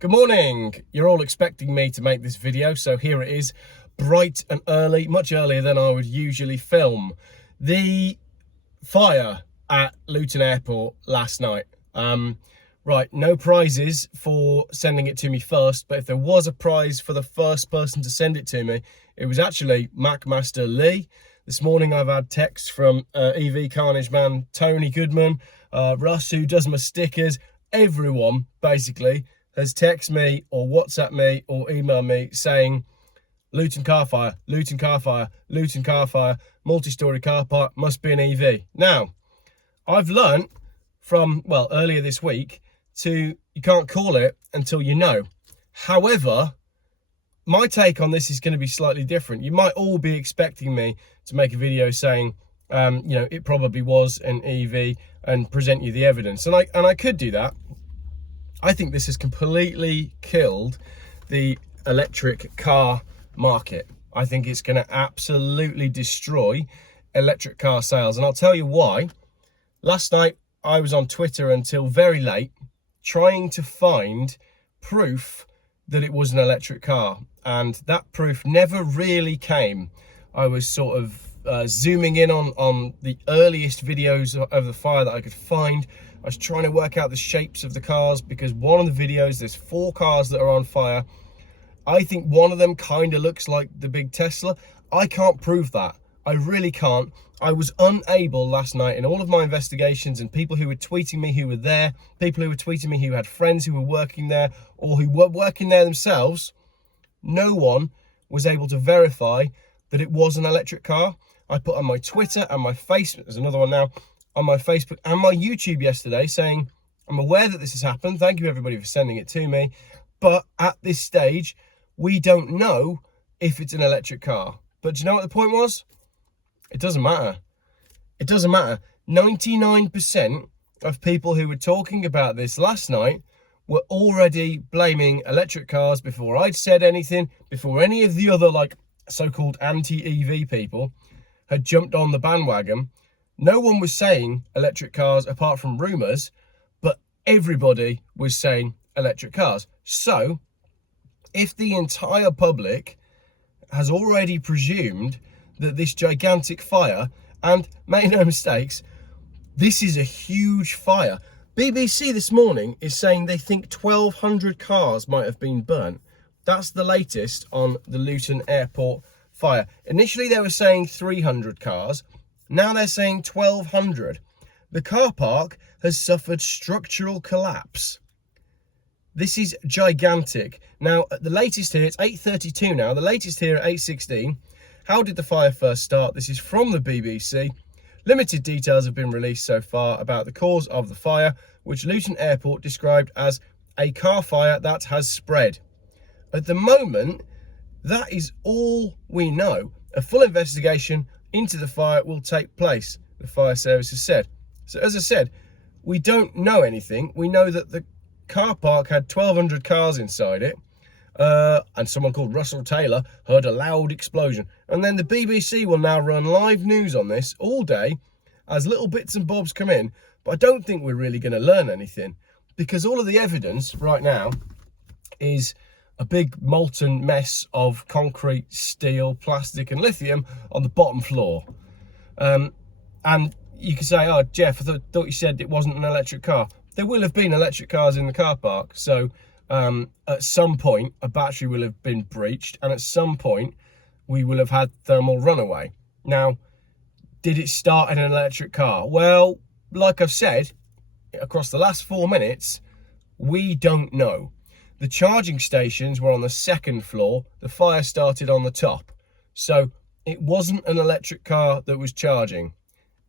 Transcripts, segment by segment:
Good morning. You're all expecting me to make this video, so here it is, bright and early, much earlier than I would usually film. The fire at Luton Airport last night. Right, no prizes for sending it to me first, but if there was a prize for the first person to send it to me, it was actually Macmaster Lee. This morning I've had texts from EV Carnage Man, Tony Goodman, Russ, who does my stickers, everyone basically has texted me or WhatsApp me or emailed me saying Luton car fire, Luton car fire, Luton car fire, multi-storey car park, must be an EV. Now, I've learnt from, well, earlier this week you can't call it until you know. However, my take on this is going to be slightly different. You might all be expecting me to make a video saying, it probably was an EV and present you the evidence. And I could do that. I think this has completely killed the electric car market. I think it's going to absolutely destroy electric car sales. And I'll tell you why. Last night, I was on Twitter until very late trying to find proof that it was an electric car. And that proof never really came. I was sort of zooming in on the earliest videos of the fire that I could find. I was trying to work out the shapes of the cars because one of the videos, there's 4 cars that are on fire. I think one of them kind of looks like the big Tesla. I can't prove that. I really can't. I was unable last night in all of my investigations, and people who were tweeting me who were there, people who were tweeting me who had friends who were working there or who were working there themselves, no one was able to verify that it was an electric car. I put on my Twitter and my Facebook, there's another one now, on my Facebook and my YouTube yesterday saying, I'm aware that this has happened. Thank you everybody for sending it to me. But at this stage, we don't know if it's an electric car. But do you know what the point was? It doesn't matter. It doesn't matter. 99% of people who were talking about this last night were already blaming electric cars before I'd said anything, before any of the other so-called anti-EV people had jumped on the bandwagon. No one was saying electric cars apart from rumours, but everybody was saying electric cars. So, if the entire public has already presumed that this gigantic fire, and make no mistakes, this is a huge fire. BBC this morning is saying they think 1,200 cars might have been burnt. That's the latest on the Luton Airport fire. Initially they were saying 300 cars. Now they're saying 1,200. The car park has suffered structural collapse. This is gigantic. Now, at the latest here, it's 8:32 now. The latest here at 8:16. How did the fire first start? This is from the BBC. Limited details have been released so far about the cause of the fire, which Luton Airport described as a car fire that has spread. At the moment, that is all we know. A full investigation into the fire will take place, the fire service has said. So as I said, we don't know anything. We know that the car park had 1,200 cars inside it, and someone called Russell Taylor heard a loud explosion. And then the BBC will now run live news on this all day as little bits and bobs come in, but I don't think we're really going to learn anything because all of the evidence right now is a big molten mess of concrete, steel, plastic and lithium on the bottom floor. And you can say, oh, Geoff, I thought you said it wasn't an electric car. There will have been electric cars in the car park. So at some point, a battery will have been breached. And at some point, we will have had thermal runaway. Now, did it start in an electric car? Well, like I've said, across the last 4 minutes, we don't know. The charging stations were on the 2nd floor. The fire started on the top. So it wasn't an electric car that was charging.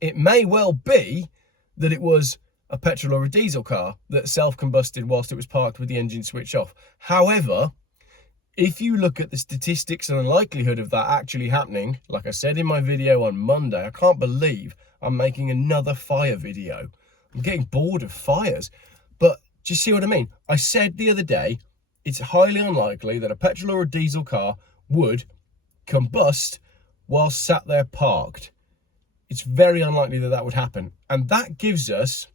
It may well be that it was a petrol or a diesel car that self-combusted whilst it was parked with the engine switched off. However, if you look at the statistics and the likelihood of that actually happening, like I said in my video on Monday, I can't believe I'm making another fire video. I'm getting bored of fires. But do you see what I mean? I said the other day, it's highly unlikely that a petrol or a diesel car would combust while sat there parked. It's very unlikely that that would happen. And that gives us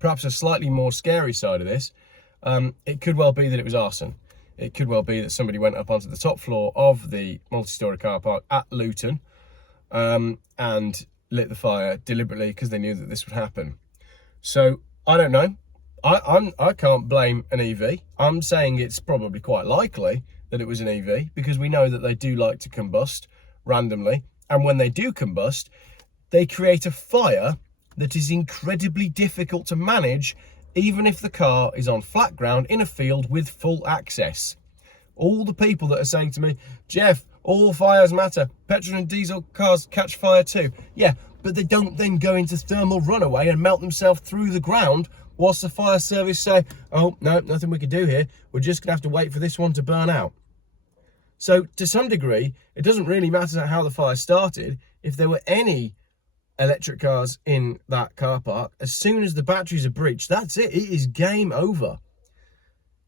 perhaps a slightly more scary side of this. It could well be that it was arson. It could well be that somebody went up onto the top floor of the multi-storey car park at Luton and lit the fire deliberately because they knew that this would happen. So I don't know. I can't blame an EV. I'm saying it's probably quite likely that it was an EV because we know that they do like to combust randomly. And when they do combust, they create a fire that is incredibly difficult to manage, even if the car is on flat ground in a field with full access. All the people that are saying to me, Geoff, all fires matter. Petrol and diesel cars catch fire too. Yeah, but they don't then go into thermal runaway and melt themselves through the ground whilst the fire service say, oh, no, nothing we can do here. We're just going to have to wait for this one to burn out. So to some degree, it doesn't really matter how the fire started. If there were any electric cars in that car park, as soon as the batteries are breached, that's it. It is game over.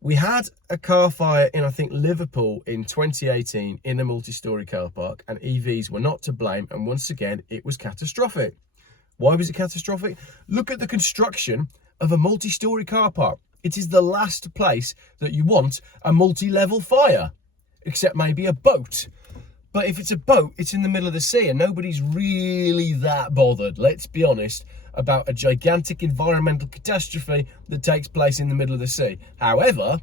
We had a car fire in, I think, Liverpool in 2018 in a multi-storey car park, and EVs were not to blame. And once again, it was catastrophic. Why was it catastrophic? Look at the construction of a multi-storey car park. It is the last place that you want a multi-level fire, except maybe a boat. But if it's a boat, it's in the middle of the sea and nobody's really that bothered, let's be honest, about a gigantic environmental catastrophe that takes place in the middle of the sea. However,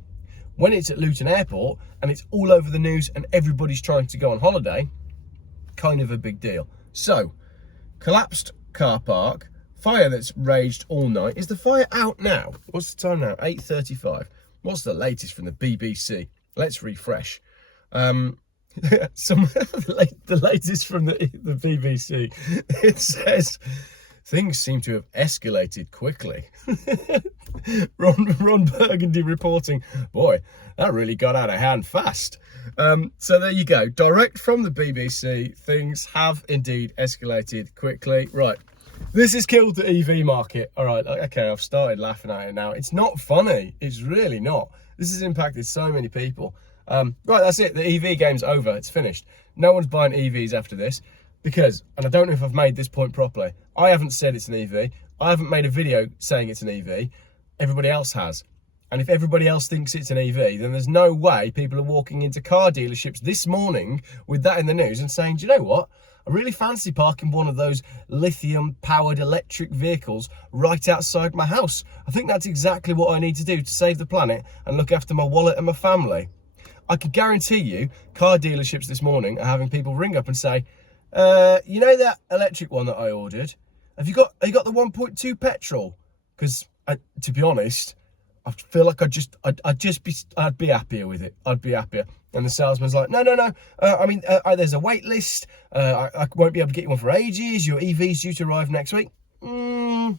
when it's at Luton Airport and it's all over the news and everybody's trying to go on holiday, kind of a big deal. So, collapsed car park, fire that's raged all night. Is the fire out now? What's the time now? 8:35. What's the latest from the BBC? Let's refresh. The latest from the BBC. It says things seem to have escalated quickly. Ron Burgundy reporting, boy, that really got out of hand fast. So there you go, direct from the BBC. Things have indeed escalated quickly. Right, this has killed the EV market. All right, okay, I've started laughing at it now. It's not funny. It's really not. This has impacted so many people. Right, that's it. The EV game's over. It's finished. No one's buying EVs after this because, and I don't know if I've made this point properly, I haven't said it's an EV. I haven't made a video saying it's an EV. Everybody else has. And if everybody else thinks it's an EV, then there's no way people are walking into car dealerships this morning with that in the news and saying, do you know what? I really fancy parking one of those lithium-powered electric vehicles right outside my house. I think that's exactly what I need to do to save the planet and look after my wallet and my family. I can guarantee you, car dealerships this morning are having people ring up and say, you know that electric one that I ordered? Have you got the 1.2 petrol? Because to be honest, I feel like I'd be happier with it. I'd be happier. And the salesman's like, no. There's a wait list. I won't be able to get you one for ages. Your EV's due to arrive next week. I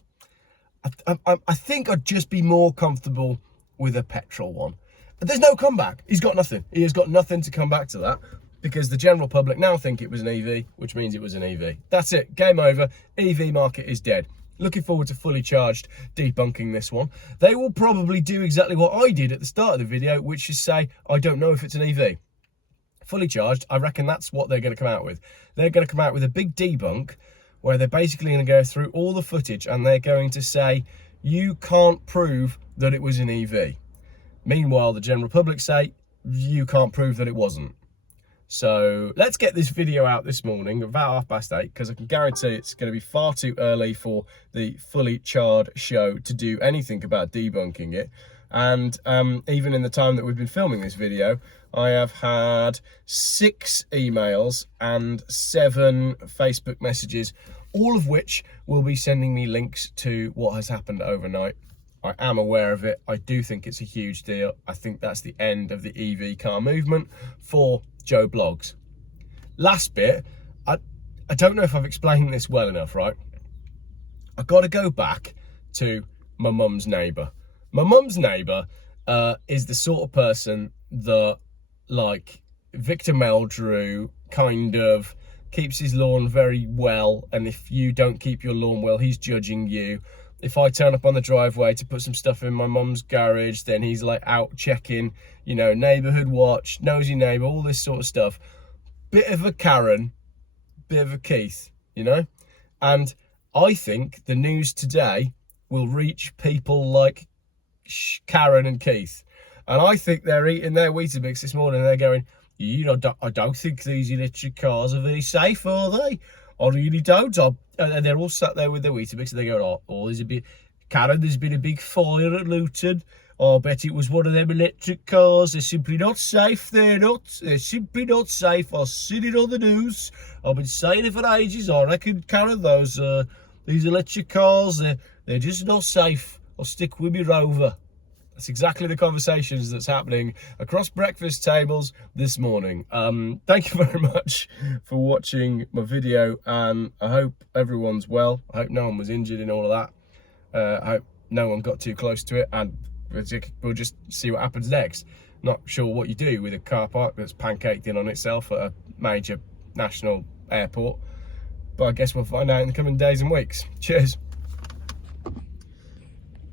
think I'd just be more comfortable with a petrol one. There's no comeback. He's got nothing. He has got nothing to come back to that because the general public now think it was an EV, which means it was an EV. That's it. Game over. EV market is dead. Looking forward to Fully Charged debunking this one. They will probably do exactly what I did at the start of the video, which is say, I don't know if it's an EV. Fully Charged, I reckon that's what they're going to come out with. They're going to come out with a big debunk where they're basically going to go through all the footage and they're going to say, you can't prove that it was an EV. Meanwhile, the general public say, you can't prove that it wasn't. So let's get this video out this morning about 8:30 because I can guarantee it's going to be far too early for the Fully Charged show to do anything about debunking it. And even in the time that we've been filming this video, I have had 6 emails and 7 Facebook messages, all of which will be sending me links to what has happened overnight. I am aware of it. I do think it's a huge deal. I think that's the end of the EV car movement for Joe Blogs. Last bit, I don't know if I've explained this well enough, right? I've got to go back to my mum's neighbour. My mum's neighbour is the sort of person that, like, Victor Meldrew kind of keeps his lawn very well, and if you don't keep your lawn well, he's judging you. If I turn up on the driveway to put some stuff in my mum's garage, then he's like out checking, you know, neighbourhood watch, nosy neighbour, all this sort of stuff. Bit of a Karen, bit of a Keith, you know? And I think the news today will reach people like Karen and Keith. And I think they're eating their Weetabix this morning and they're going, you know, I don't think these electric cars are very safe, are they? I really don't. And they're all sat there with their Weetabix and they go, oh, there's a bit, Karen, there's been a big fire at Luton. Oh, I bet it was one of them electric cars. They're simply not safe. They're not. They're simply not safe. I've seen it on the news. I've been saying it for ages. I reckon, Karen, these electric cars, they're just not safe. I'll stick with me Rover. That's exactly the conversations that's happening across breakfast tables this morning. Thank you very much for watching my video, and I hope everyone's well. I hope no one was injured in all of that. I hope no one got too close to it, and we'll just see what happens next. Not sure what you do with a car park that's pancaked in on itself at a major national airport, but I guess we'll find out in the coming days and weeks. Cheers.